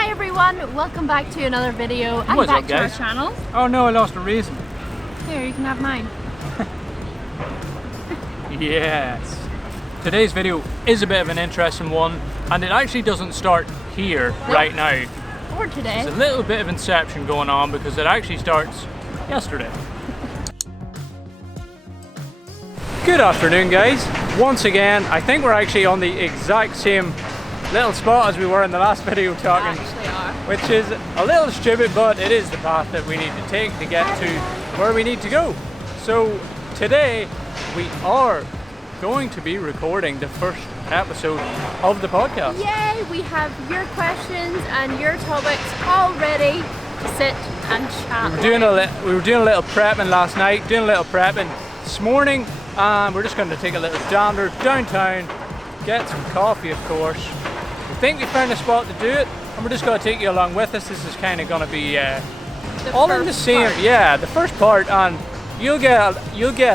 Hi everyone, welcome back to another video and What's back up, to our guys? channel. Oh no, I lost a raisin. Here, you can have mine. Yes. Today's video is a bit of an interesting one, and it actually doesn't start here right now. Or today. There's a little bit of inception going on because it actually starts yesterday. Good afternoon, guys. Once again, I think we're actually on the exact same little spot as we were in the last video talking, which is a little stupid, but it is the path that we need to take to get to where we need to go. So today we are going to be recording the first episode of the podcast. Yay! We have your questions and your topics all ready to sit and chat. We were doing a little prepping last night, doing a little prepping this morning, and we're just going to take a little dander downtown, get some coffee, of course. We think we found a spot to do it, and we're just going to take you along with us. This is kind of going to be all in the same, yeah, the first part, and you'll get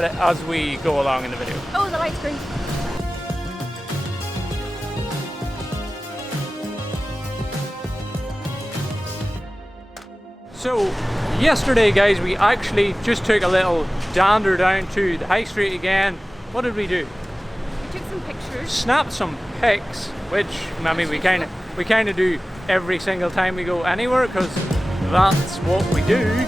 it as we go along in the video. Oh, the light screen. So yesterday, guys, we actually just took a little dander down to the high street again. What did we do? We took some pictures. Snapped some pics, which I mean we kind of do every single time we go anywhere because that's what we do.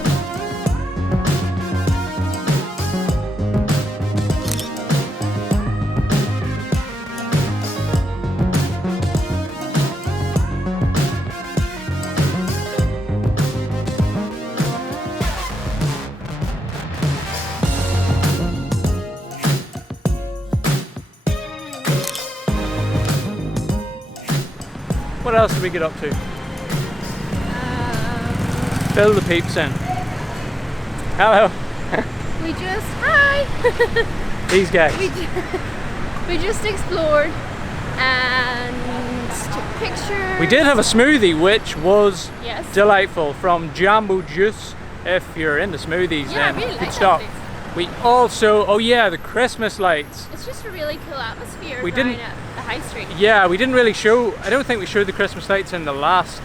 What else did we get up to? Fill the peeps in. Hello. We just, hi! These guys. We just explored and took pictures. We did have a smoothie, which was Yes. delightful, from Jambo Juice. If you're into smoothies, Yeah, I then really good like stuff. that We also, oh yeah, the Christmas lights. It's just a really cool atmosphere We down didn't- at the high street. Yeah, we didn't really show, I don't think we showed the Christmas lights in the last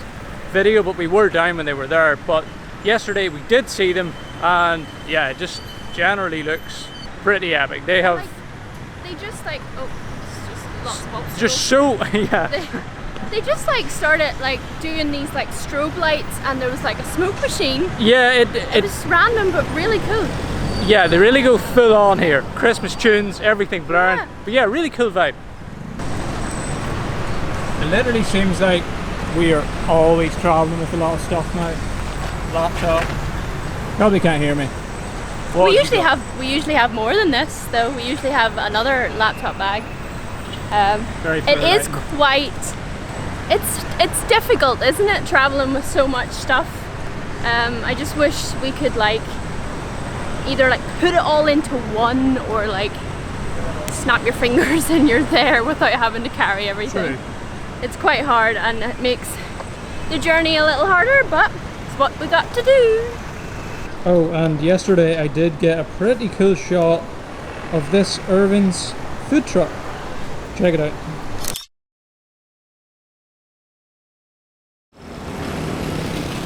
video, but we were down when they were there. But yesterday we did see them, and yeah, it just generally looks pretty epic. They have They just like, oh, it's just lots of obstacles. just so, yeah. They just like started like doing these like strobe lights, and there was like a smoke machine. Yeah, It was random but really cool. yeah, they really go full on here. Christmas tunes, everything blaring. Yeah. But yeah, really cool vibe. It literally seems like we are always traveling with a lot of stuff now. Laptop. Probably can't hear me. What We have you usually got? have more than this though. We usually have another laptop bag. Very It full is item. quite. It's difficult, isn't it, traveling with so much stuff? I just wish we could like either like put it all into one, or like snap your fingers and you're there without having to carry everything. True. It's quite hard, and it makes the journey a little harder, but it's what we got to do. Oh, and yesterday I did get a pretty cool shot of this Irvin's food truck. Check it out.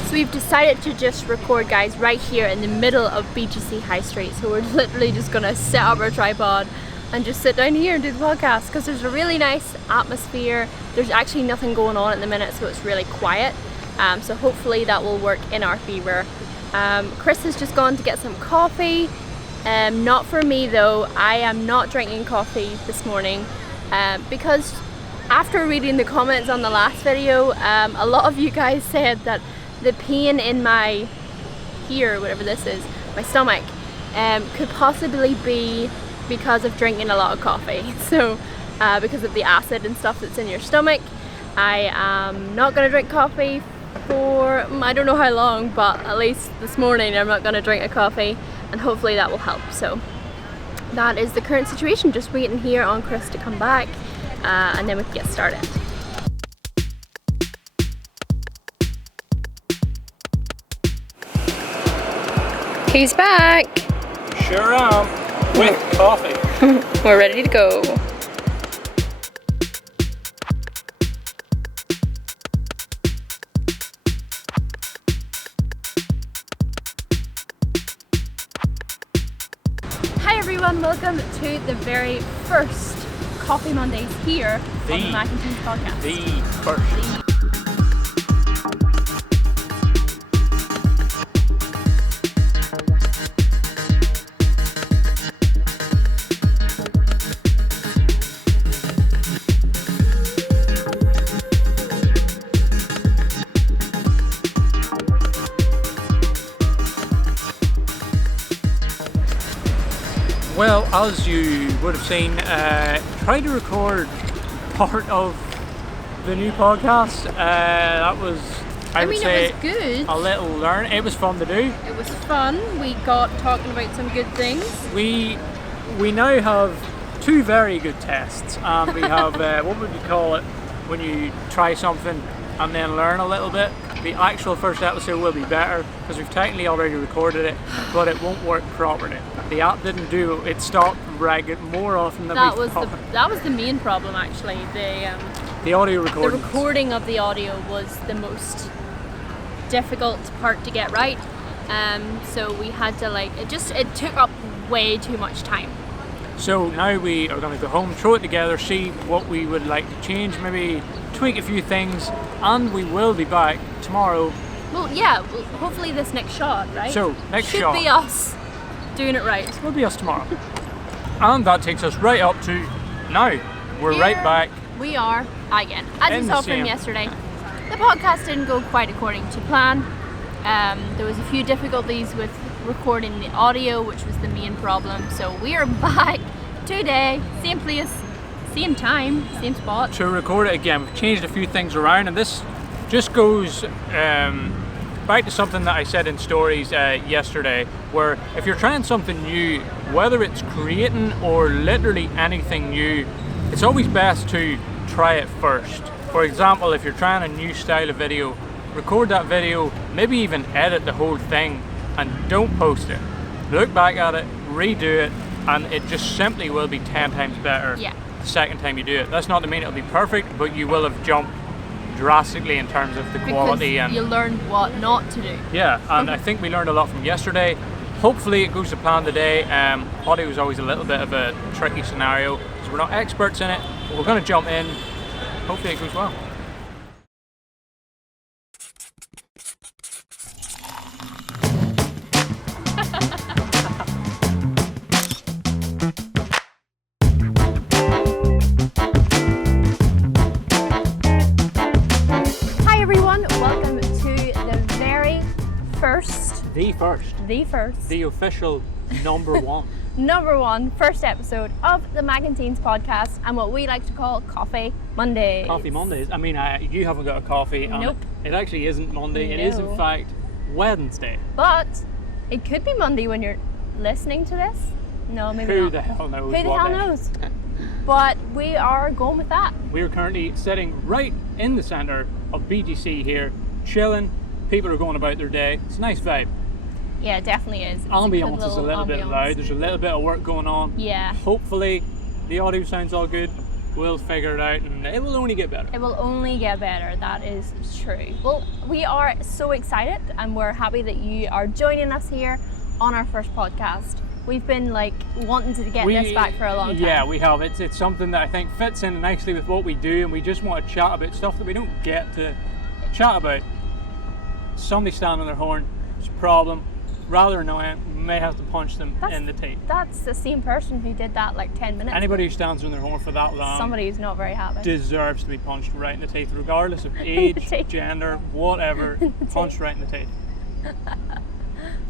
So we've decided to just record, guys, right here in the middle of BGC High Street. So we're literally just gonna set up our tripod and just sit down here and do the podcast because there's a really nice atmosphere. There's actually nothing going on at the minute, so it's really quiet. So hopefully that will work in our favor. Chris has just gone to get some coffee. Not for me though. I am not drinking coffee this morning because after reading the comments on the last video, a lot of you guys said that the pain in my here, whatever this is, my stomach, could possibly be because of drinking a lot of coffee. So because of the acid and stuff that's in your stomach, I am not going to drink coffee for I don't know how long, but at least this morning I'm not going to drink a coffee, and hopefully that will help. So that is the current situation, just waiting here on Chris to come back, and then we can get started. He's back. Sure am. With coffee. We're ready to go. everyone, welcome to the very first Coffee Mondays here on the Mac and Cheese podcast. The first. Well, as you would have seen, tried to record part of the new podcast. That was, I would say, it was good. A little learn. It was fun to do. It was fun. We got talking about some good things. We now have two very good tests, and we have what would you call it when you try something and then learn a little bit. The actual first episode will be better because we've technically already recorded it, but it won't work properly. The app didn't do it; stopped ragged more often than we thought. That was the main problem, actually. The audio recording. The recording of the audio was the most difficult part to get right. So we had to it took up way too much time. So now we are going to go home, throw it together, see what we would like to change, maybe tweak a few things, and we will be back tomorrow. Well, yeah, hopefully this next shot, right? So, next should shot. be us doing it right. Will be us tomorrow. And that takes us right up to now. We're Here right back. We are again. As you saw from yesterday, the podcast didn't go quite according to plan. There was a few difficulties with recording the audio, which was the main problem. So we are back today, same place, same time, same spot. To record it again, we've changed a few things around, and this just goes back to something that I said in stories yesterday, where if you're trying something new, whether it's creating or literally anything new, it's always best to try it first. For example, if you're trying a new style of video, record that video, maybe even edit the whole thing, and don't post it. Look back at it, redo it, and it just simply will be 10 times better the second time you do it. That's not to mean it'll be perfect, but you will have jumped drastically in terms of the quality, and you learned what not to do. Yeah, and I think we learned a lot from yesterday. Hopefully it goes to plan today. Audio is always a little bit of a tricky scenario because we're not experts in it, but we're going to jump in. Hopefully it goes well. The official number one first episode of the Mac and Teens podcast, and what we like to call Coffee Mondays. Coffee Mondays. I mean, you haven't got a coffee. Nope. It actually isn't Monday. No. It is in fact Wednesday. But it could be Monday when you're listening to this. No, maybe Who not. the hell knows? Who the hell knows? But we are going with that. We're currently sitting right in the centre of BGC here, chilling. People are going about their day. It's a nice vibe. Yeah, it definitely is. Ambiance is a little bit loud. There's a little bit of work going on. Yeah. Hopefully the audio sounds all good. We'll figure it out, and it will only get better. It will only get better. That is true. Well, we are so excited, and we're happy that you are joining us here on our first podcast. We've been wanting to get this back for a long time. Yeah, we have. It's something that I think fits in nicely with what we do, and we just want to chat about stuff that we don't get to chat about. Somebody standing on their horn, it's a problem. Rather annoying, may have to punch them in the teeth. That's the same person who did that 10 minutes. Anybody who stands on their horn for that long, somebody who's not very happy, deserves to be punched right in the teeth, regardless of age, gender, whatever. Punched right in the teeth.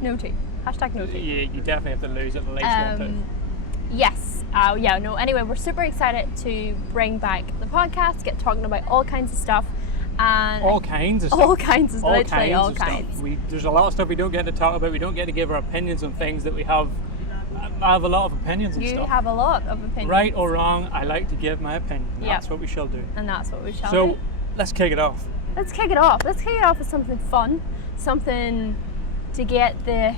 No teeth. Hashtag no teeth. Yeah, you definitely have to lose at least one tooth. Yes. Anyway, we're super excited to bring back the podcast, get talking about all kinds of stuff. And all kinds of stuff. Literally all kinds. There's a lot of stuff we don't get to talk about. We don't get to give our opinions on things that we have. I have a lot of opinions on stuff. You have a lot of opinions. Right or wrong, I like to give my opinion. That's what we shall do. And that's what we shall do. So, let's kick it off. Let's kick it off with something fun, something to get the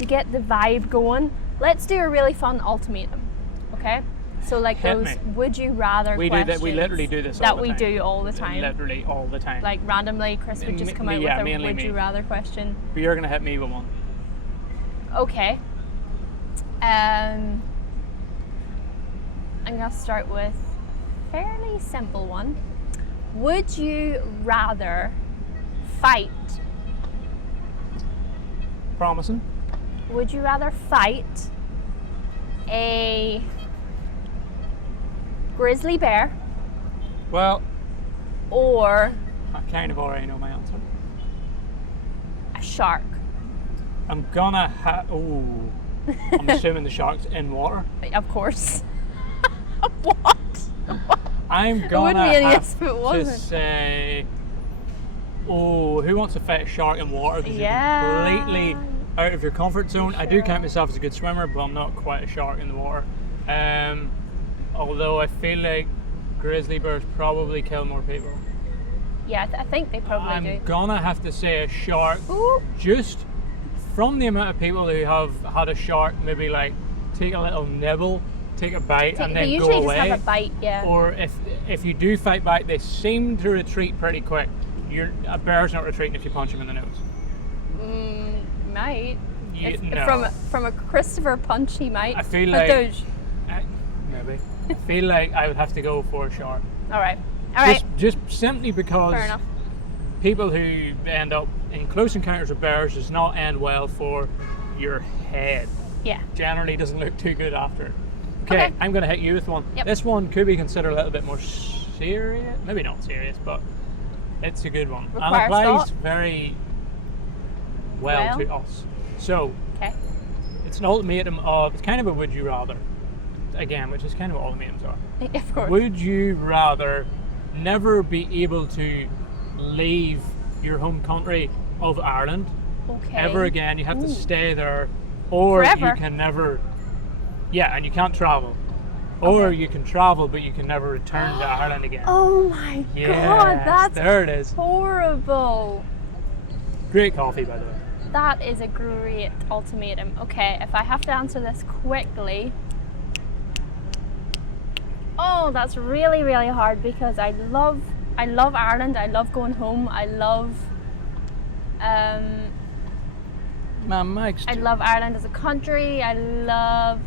vibe going. Let's do a really fun ultimatum, okay? So would you rather questions. We literally do this all the time. That we do all the time. Literally all the time. Randomly, Chris would just come out with a would you rather question. But you're going to hit me with one. Okay. I'm gonna start with a fairly simple one. Would you rather fight? Promising. Would you rather fight a grizzly bear Well, or I kind of already know my answer. a shark? I'm gonna I'm assuming the shark's in water. Of course. What? I'm It gonna wouldn't be any have yes if it to wasn't. say, who wants to fight a shark in water? Because Yeah. you're completely out of your comfort zone. I do count myself as a good swimmer, but I'm not quite a shark in the water. Although I feel like grizzly bears probably kill more people. Yeah, I think they probably do. I'm gonna have to say a shark, Ooh. just from the amount of people who have had a shark maybe like take a little nibble, take a bite, and They then usually go just away. have a bite, yeah. Or if you do fight back, they seem to retreat pretty quick. A bear's not retreating if you punch him in the nose. Might. No. From a Christopher punch, he might. I feel But like those- maybe. I feel like I would have to go for a shark. All right. All right. Just simply because Fair enough. people who end up in close encounters with bears does not end well for your head. Yeah. Generally doesn't look too good after. Okay, I'm going to hit you with one. Yep. This one could be considered a little bit more serious. Maybe not serious, but it's a good one. And Requires applies thought. very well to us. So, Okay. it's an ultimatum of, it's kind of a would you rather. Again, which is kind of what ultimatums are. Of course. Would you rather never be able to leave your home country of Ireland Okay. ever again? You have to Ooh. stay there, or Forever. you can never. Yeah, and you can't travel, or you can travel, but you can never return to Ireland again. Oh my Yes, god, that's there it is. horrible. Great coffee, by the way. That is a great ultimatum. Okay, if I have to answer this quickly. Oh, that's really, really hard because I love Ireland. I love going home. I love Mike's. I love Ireland as a country. I love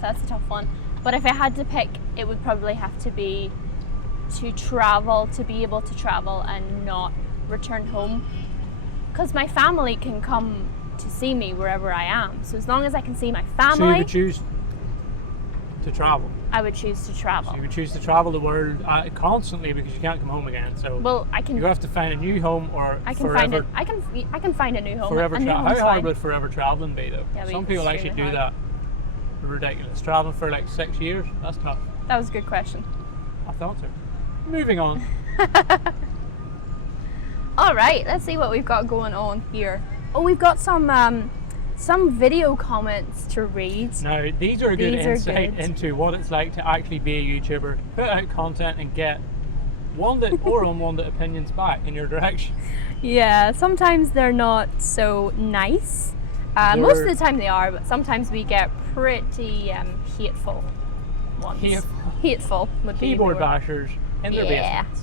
that's a tough one. But if I had to pick, it would probably have to be to travel, to be able to travel and not return home. Because my family can come to see me wherever I am. So as long as I can see my So you family, would choose to travel. I would choose to travel. So you would choose to travel the world constantly because you can't come home again. So Well, I can you have to find a new home or I can forever. find it. I can find a new home. Forever a new travel. home's How hard fine. would forever traveling be though? Yeah, it'd be Some people actually do extremely that. Ridiculous. Traveling for like 6 years. That's tough. That was a good question. I thought so. Moving on. All right, let's see what we've got going on here. Oh, we've got some video comments to read. Now these are a good These are insight good. into what it's like to actually be a YouTuber, put out content and get wanted or unwanted opinions back in your direction. Yeah, sometimes they're not so nice. Most of the time they are, but sometimes we get pretty hateful ones. Hateful would be Keyboard the word. bashers in their Yeah. basements.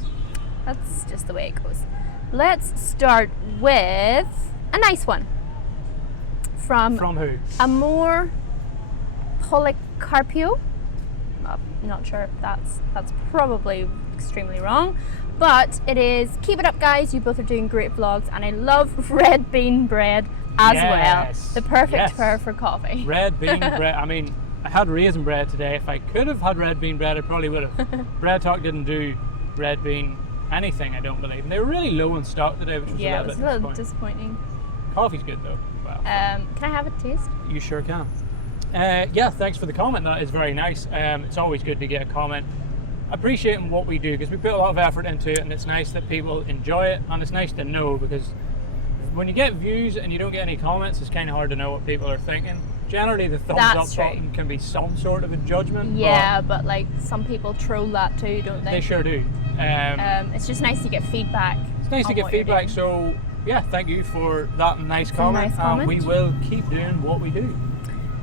That's just the way it goes. Let's start with a nice one from From who? Amor Policarpio. I'm not sure if that's probably extremely wrong, but it is, keep it up guys, you both are doing great vlogs and I love red bean bread as Yes, well. The perfect yes. pair for coffee. Red bean bread. I mean, I had raisin bread today. If I could have had red bean bread, I probably would have. Bread Talk didn't do red bean anything, I don't believe. And they were really low in stock today, which was Yeah, a it was little a bit little disappointing. disappointing. Coffee's good though. Wow. Can I have a taste? You sure can. Yeah, thanks for the comment. That is very nice. It's always good to get a comment appreciating what we do because we put a lot of effort into it, and it's nice that people enjoy it, and it's nice to know because when you get views and you don't get any comments, it's kind of hard to know what people are thinking. Generally, the thumbs That's up true. button can be some sort of a judgment. Yeah, but like some people troll that too, don't but they? they sure do. It's just nice to get feedback. It's nice to on get what you're feedback. doing. So yeah, thank you for that nice comment. nice comment. We will keep doing what we do.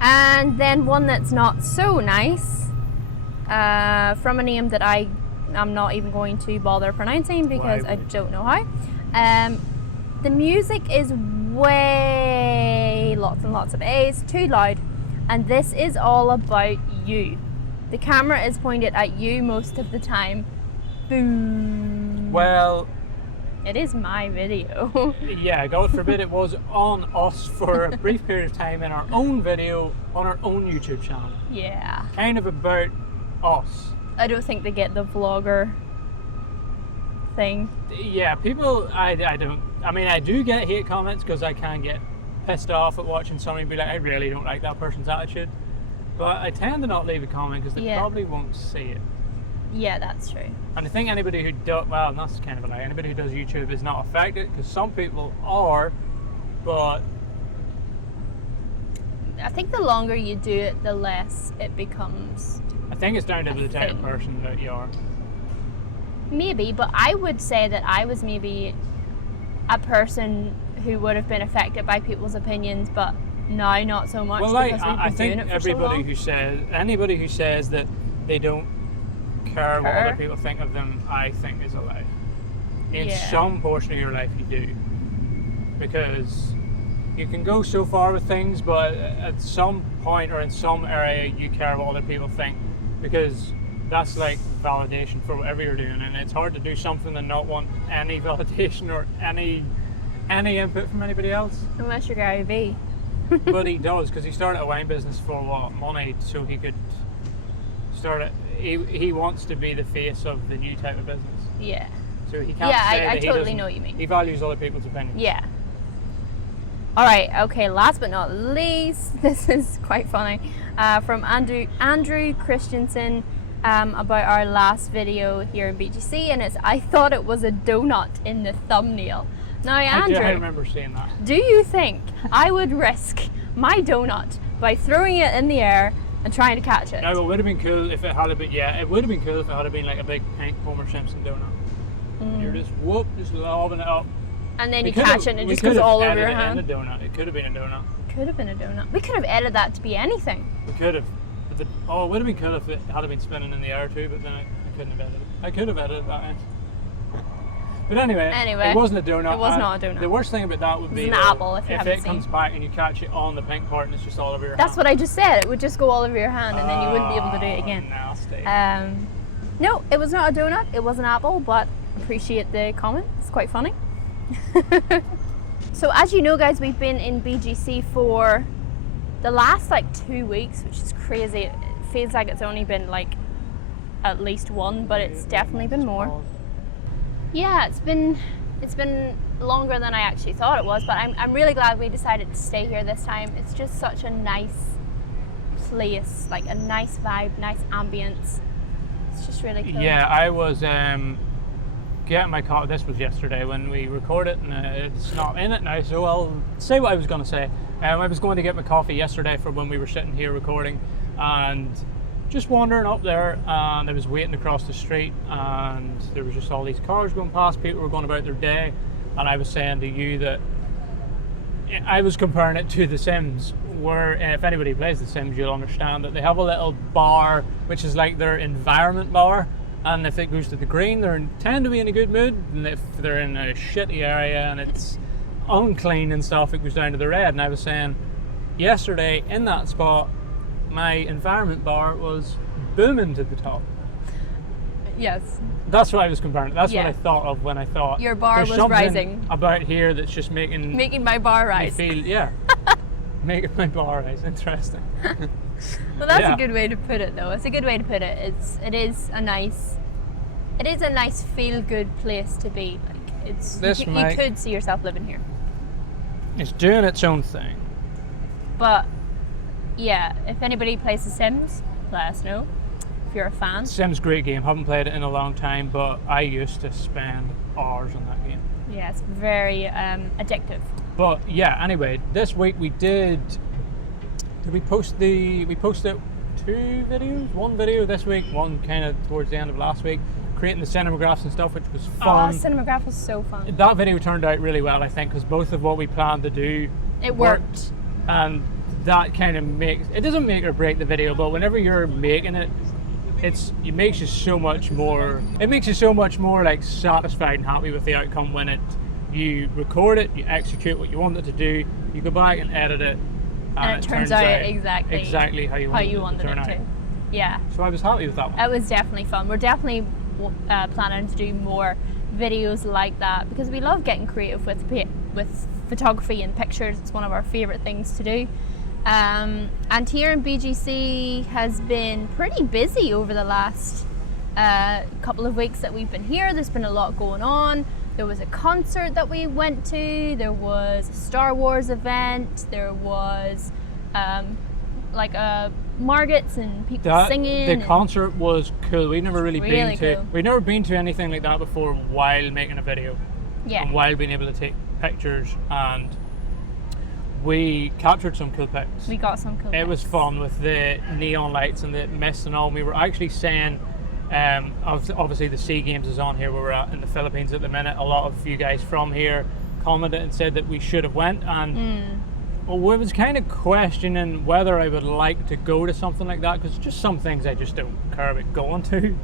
And then one that's not so nice, from a name that I'm not even going to bother pronouncing because Why I would don't know how. The music is way lots and lots of A's, too loud. And this is all about you. The camera is pointed at you most of the time. Boom. Well, it is my video. Yeah, God forbid it was on us for a brief period of time in our own video on our own YouTube channel. Yeah. Kind of about us. I don't think they get the vlogger thing. Yeah, people, I don't. I mean, I do get hate comments because I can get pissed off at watching somebody be like, I really don't like that person's attitude. But I tend to not leave a comment because they probably won't see it. Yeah, that's true. And I think anybody who does, well, that's kind of a lie, anybody who does YouTube is not affected, because some people are, but... I think the longer you do it, the less it becomes... I think it's down to the type of person that you are. Maybe, but I would say that I was maybe a person who would have been affected by people's opinions, but now not so much. Well, like, because we've been I think doing it for everybody so who says, anybody who says that they don't care what other people think of them, I think is a lie. In some portion of your life you do. Because you can go so far with things, but at some point or in some area you care what other people think, because that's like validation for whatever you're doing, and it's hard to do something and not want any validation or any input from anybody else. Unless you're Gary Vee. But he does, because he started a wine business for what? Money, so he could start it. He wants to be the face of the new type of business. Yeah. So he can't say I that totally know what you mean. He values other people's opinions. Yeah. Alright, okay, last but not least, this is quite funny, from Andrew Christensen about our last video here in BGC, and it's, I thought it was a donut in the thumbnail. Now, Andrew, I remember seeing that. Do you think I would risk my donut by throwing it in the air and trying to catch it? No, it would have been cool if it had been, it would have been cool if it had been like a big pink Homer Simpson donut. You're just lobbing it up. And then you catch it and it just goes all over your hand. It could have been a donut. Could have been a donut. We could have edited that to be anything. We could have. But it would have been cool if it had been spinning in the air too, but then I couldn't have edited it. I could have edited that in. But anyway, it wasn't a donut. It was not a donut. The worst thing about that would be an apple if it comes back and you catch it on the pink part and it's just all over your hand. That's what I just said. It would just go all over your hand and then you wouldn't be able to do it again. Nasty. No, it was not a donut. It was an apple, but appreciate the comment. It's quite funny. So as you know, guys, we've been in BGC for the last like 2 weeks, which is crazy. It feels like it's only been like at least one, but it's definitely been more. Yeah, it's been longer than I actually thought it was, but I'm really glad we decided to stay here this time. It's just such a nice place, like a nice vibe, nice ambience. It's just really cool. Yeah, I was getting my car. This was yesterday when we recorded, and it's not in it now, so I'll say what I was going to say. I was going to get my coffee yesterday for when we were sitting here recording, and just wandering up there, and I was waiting across the street, and there was just all these cars going past. People were going about their day, and I was saying to you that I was comparing it to The Sims, where if anybody plays The Sims, you'll understand that they have a little bar, which is like their environment bar. And if it goes to the green, they tend to be in a good mood. And if they're in a shitty area and it's unclean and stuff, it goes down to the red. And I was saying, yesterday in that spot, my environment bar was booming to the top. Yes. That's what I was comparing. That's what I thought of when I thought your bar was rising. About here that's just making my bar rise. Making my bar rise. Interesting. Well, that's a good way to put it, though. It's a good way to put it. It is a nice feel-good place to be. Like you could see yourself living here. It's doing its own thing. But yeah, if anybody plays The Sims, let us know if you're a fan. Sims, great game. Haven't played it in a long time, but I used to spend hours on that game. Yeah, it's very addictive. But yeah, anyway, this week we did we posted 2 videos? One video this week, one kind of towards the end of last week, creating the cinemagraphs and stuff, which was fun. Oh, cinematograph was so fun. That video turned out really well, I think, because both of what we planned to do worked. And that kind of it doesn't make or break the video, but whenever you're making it, it makes you so much more like satisfied and happy with the outcome when you record it, you execute what you want it to do, you go back and edit it, and it turns out exactly how you wanted it to turn out. Yeah. So I was happy with that one. It was definitely fun. We're definitely planning to do more videos like that because we love getting creative with photography and pictures. It's one of our favourite things to do. And here in BGC has been pretty busy over the last couple of weeks that we've been here. There's been a lot going on. There was a concert that we went to, there was a Star Wars event, there was like a Margot's and people singing. The concert was cool. We've never really been to anything like that before while making a video. Yeah. And while being able to take pictures, and we captured some cool pics. We got some cool pics. It was fun with the neon lights and the mist and all. And we were actually saying, obviously the SEA Games is on here where we're at in the Philippines at the minute. A lot of you guys from here commented and said that we should have went, and well, we was kind of questioning whether I would like to go to something like that, because just some things I just don't care about going to.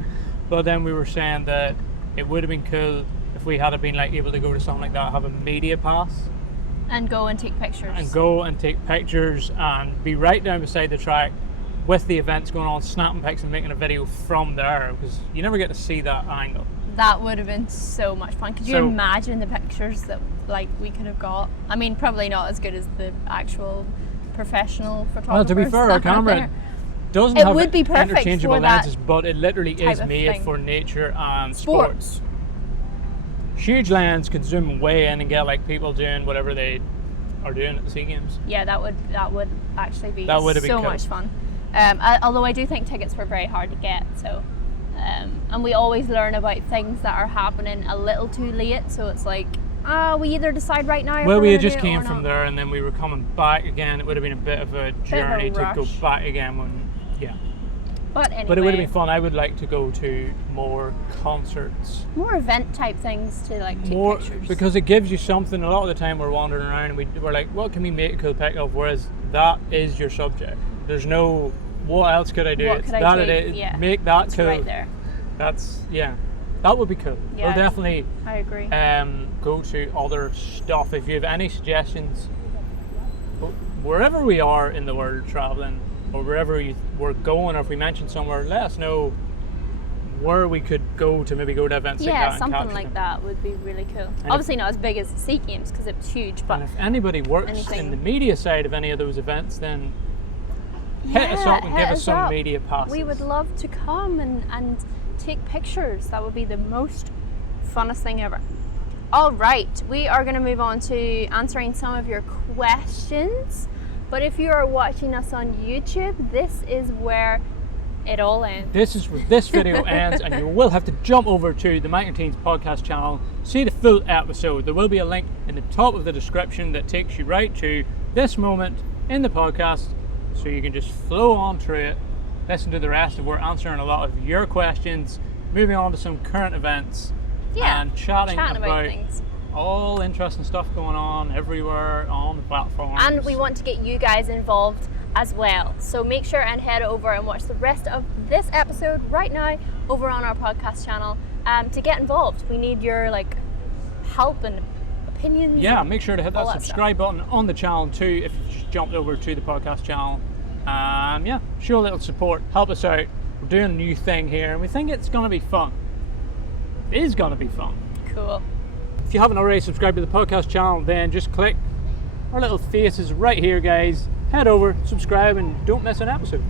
But then we were saying that it would have been cool if we had been like able to go to something like that, have a media pass and go and take pictures and be right down beside the track with the events going on, snapping pics and making a video from there, because you never get to see that angle. That would have been so much fun. Could you imagine the pictures that like we could have got? I mean, probably not as good as the actual professional photographers. Well, to be fair, our camera doesn't have interchangeable lenses, but it literally is made for nature and sports. Huge lens could zoom way in and get like people doing whatever they are doing at the SEA Games. Yeah, that would actually be so much fun. Although I do think tickets were very hard to get, so and we always learn about things that are happening a little too late, so it's like we either decide right now. Well, we had just came from there and then we were coming back again. It would have been a bit of a journey to go back again. But anyway, but it would have been fun. I would like to go to more concerts, more event type things to like take pictures, because it gives you something. A lot of the time we're wandering around and we're like, what can we make a cool pic of? Whereas that is your subject. There's no what else could I do? What it's could I that do? It is. Yeah. Make that it's cool. Right there. That would be cool. Yeah, we'll definitely I agree. Go to other stuff. If you have any suggestions, wherever we are in the world traveling, or wherever we're going, or if we mention somewhere, let us know where we could go to maybe go to events like that. Yeah, something like that would be really cool. And obviously not as big as the SEA Games because it was huge, but if anybody works in the media side of any of those events, then hit us up and give us some media passes. We would love to come and take pictures. That would be the most funnest thing ever. All right, we are going to move on to answering some of your questions. But if you are watching us on YouTube, this is where it all ends. This is where this video ends, and you will have to jump over to the Mike and Teens podcast channel, see the full episode. There will be a link in the top of the description that takes you right to this moment in the podcast, so you can just flow on through it, listen to the rest of we're answering a lot of your questions, moving on to some current events, and chatting about things. All interesting stuff going on everywhere on the platform. And we want to get you guys involved as well. So make sure and head over and watch the rest of this episode right now over on our podcast channel to get involved. We need your help and opinions. Yeah, make sure to hit that subscribe button on the channel too if you just jumped over to the podcast channel. Show a little support, help us out. We're doing a new thing here and we think it's going to be fun. It is going to be fun. Cool. If you haven't already subscribed to the podcast channel, then just click our little faces right here, guys. Head over, subscribe, and don't miss an episode.